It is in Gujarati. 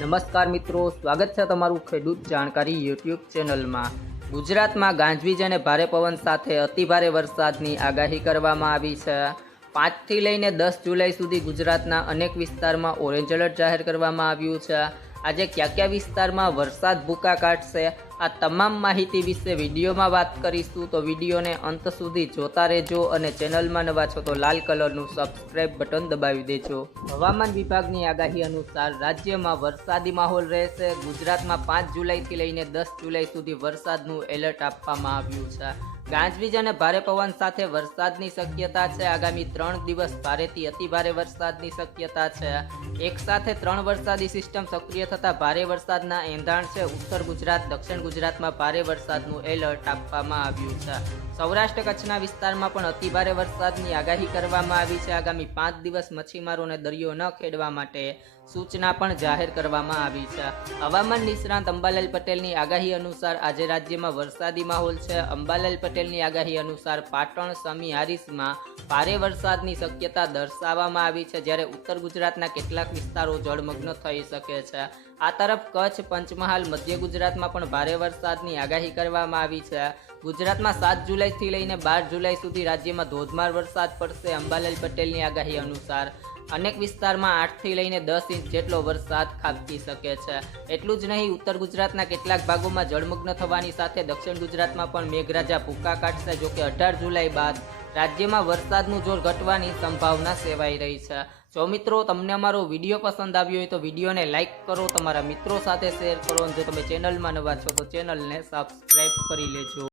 નમસ્કાર મિત્રો, સ્વાગત છે તમારું ખેડૂત જાણકારી યુટ્યુબ ચેનલમાં. ગુજરાતમાં ગાંજવીજ અને ભારે પવન સાથે અતિભારે વરસાદની આગાહી કરવામાં આવી છે. પાંચથી લઈને દસ જુલાઈ સુધી ગુજરાતના અનેક વિસ્તારમાં ઓરેન્જ એલર્ટ જાહેર કરવામાં આવ્યું છે. આજે કયા કયા વિસ્તારમાં વરસાદ ભૂકા કાઢશે આ તમામ માહિતી વિશે વિડીયોમાં વાત કરીશું તો વિડીયોને અંત સુધી જોતા રહેજો અને ચેનલમાં નવા છો તો લાલ કલરનું સબસ્ક્રાઇબ બટન દબાવી દેજો. હવામાન વિભાગની આગાહી અનુસાર રાજ્યમાં વરસાદી માહોલ રહેશે. ગુજરાતમાં પાંચ જુલાઈથી લઈને દસ જુલાઈ સુધી વરસાદનું એલર્ટ આપવામાં આવ્યું છે. ગાજવીજ અને ભારે પવન સાથે વરસાદની શક્યતા છે. આગામી ત્રણ દિવસ ભારેથી અતિભારે વરસાદની શક્યતા છે. એક સાથે ત્રણ વરસાદી સિસ્ટમ સક્રિય થતા ભારે વરસાદના એંધાણ છે. ઉત્તર ગુજરાત, દક્ષિણ ગુજરાતમાં ભારે વરસાદનું એલર્ટ આપવામાં આવ્યું છે. સૌરાષ્ટ્ર કચ્છના વિસ્તારમાં પણ અતિભારે વરસાદની આગાહી કરવામાં આવી છે. આગામી પાંચ દિવસ મચ્છીમારોને દરિયો ન ખેડવા માટે સૂચના પણ જાહેર કરવામાં આવી છે. હવામાન નિષ્ણાંત અંબાલાલ પટેલની આગાહી અનુસાર આજે રાજ્યમાં વરસાદી માહોલ છે. અંબાલાલ પટેલની આગાહી અનુસાર પાટણ, સમી હારીસમાં ભારે વરસાદની શક્યતા દર્શાવવામાં આવી છે. જ્યારે ઉત્તર ગુજરાતના કેટલાક વિસ્તારો જળમગ્ન થઈ શકે છે. આ તરફ કચ્છ, પંચમહાલ, મધ્ય ગુજરાતમાં પણ ભારે વરસાદની આગાહી કરવામાં આવી છે. ગુજરાતમાં સાત જુલાઈથી લઈને બાર જુલાઈ સુધી રાજ્યમાં ધોધમાર વરસાદ પડશે અંબાલાલ પટેલની આગાહી અનુસાર. અનેક વિસ્તારમાં આઠથી લઈને દસ ઇંચ જેટલો વરસાદ ખાબકી શકે છે. એટલું જ નહીં, ઉત્તર ગુજરાતના કેટલાક ભાગોમાં જળમગ્ન થવાની સાથે દક્ષિણ ગુજરાતમાં પણ મેઘરાજા ભૂકા કાઢશે, જોકે અઢાર જુલાઈ બાદ રાજ્યમાં વરસાદનું જોર ઘટવાની સંભાવના સેવાઈ રહી છે. જો મિત્રો તમને અમારો વીડિયો પસંદ આવ્યો હોય તો વિડીયોને લાઇક કરો, તમારા મિત્રો સાથે શેર કરો જો તમે ચેનલમાં નવા છો તો ચેનલને સબસ્ક્રાઈબ કરી લેજો.